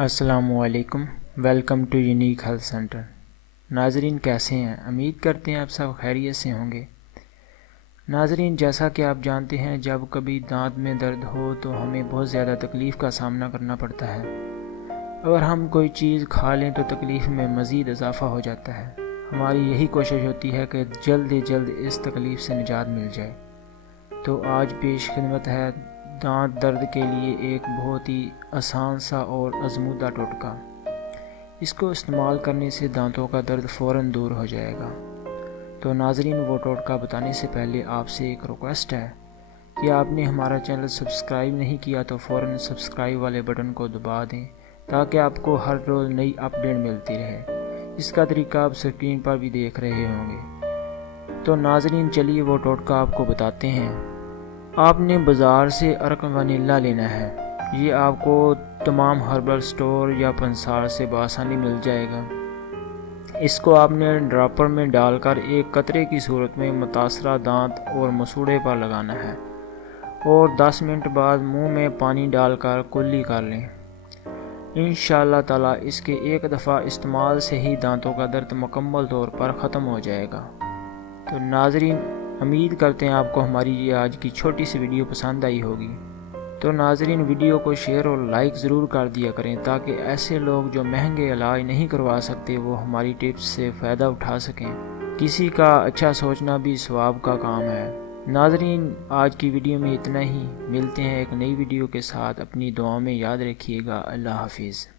السلام علیکم، welcome to unique health centre. ناظرین کیسے ہیں؟ امید کرتے ہیں آپ سب خیریت سے ہوں گے۔ ناظرین جیسا کہ آپ جانتے ہیں جب کبھی دانت میں درد ہو تو ہمیں بہت زیادہ تکلیف کا سامنا کرنا پڑتا ہے۔ اگر ہم کوئی چیز کھا لیں تو تکلیف میں مزید اضافہ ہو جاتا ہے۔ ہماری یہی کوشش ہوتی ہے کہ جلد از جلد اس تکلیف سے نجات مل جائے۔ تو آج پیش خدمت ہے دانت درد کے لیے ایک بہت ہی آسان سا اور آزمودہ ٹوٹکا۔ اس کو استعمال کرنے سے دانتوں کا درد فوراً دور ہو جائے گا۔ تو ناظرین وہ ٹوٹکا بتانے سے پہلے آپ سے ایک ریکویسٹ ہے کہ آپ نے ہمارا چینل سبسکرائب نہیں کیا تو فوراً سبسکرائب والے بٹن کو دبا دیں تاکہ آپ کو ہر روز نئی اپڈیٹ ملتی رہے۔ اس کا طریقہ آپ اسکرین پر بھی دیکھ رہے ہوں گے۔ تو ناظرین چلیے وہ ٹوٹکا آپ کو بتاتے ہیں۔ آپ نے بازار سے ارک ونیلا لینا ہے۔ یہ آپ کو تمام ہربل سٹور یا پنسار سے بآسانی مل جائے گا۔ اس کو آپ نے ڈراپر میں ڈال کر ایک قطرے کی صورت میں متاثرہ دانت اور مسوڑے پر لگانا ہے اور 10 منٹ بعد منہ میں پانی ڈال کر کلی کر لیں۔ انشاءاللہ تعالی اس کے ایک دفعہ استعمال سے ہی دانتوں کا درد مکمل طور پر ختم ہو جائے گا۔ تو ناظرین امید کرتے ہیں آپ کو ہماری یہ آج کی چھوٹی سی ویڈیو پسند آئی ہوگی۔ تو ناظرین ویڈیو کو شیئر اور لائک ضرور کر دیا کریں تاکہ ایسے لوگ جو مہنگے علاج نہیں کروا سکتے وہ ہماری ٹپس سے فائدہ اٹھا سکیں۔ کسی کا اچھا سوچنا بھی ثواب کا کام ہے۔ ناظرین آج کی ویڈیو میں اتنا ہی، ملتے ہیں ایک نئی ویڈیو کے ساتھ۔ اپنی دعاؤں میں یاد رکھیے گا۔ اللہ حافظ۔